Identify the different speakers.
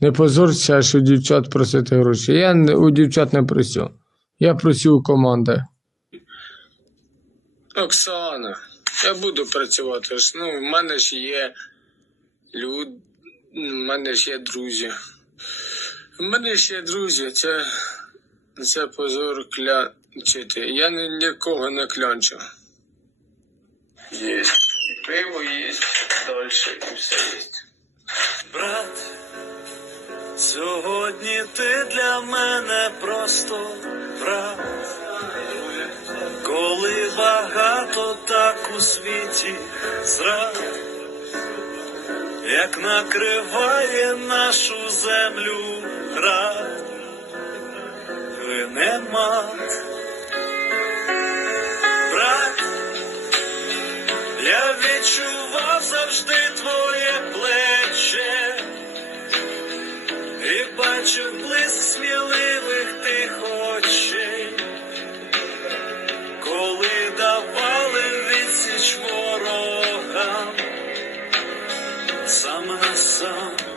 Speaker 1: Не позорся, що дівчат просити гроші. Я у дівчат не просив. Я просив у команди. Оксана, я буду працювати. ж, Ну, в мене ж є люд... в мене ж є друзі. В мене ж є друзі, це, це позор клянчити. Я ні, нікого не клянчу. Є. І пиво є, далі, і все є.
Speaker 2: Сьогодні ти для мене просто брат. Коли багато так у світі зрад, як накриває нашу землю град, ви мат. Брат, я відчував і бачив блиск сміливих тих очей, коли давали відсіч ворогам сам на сам.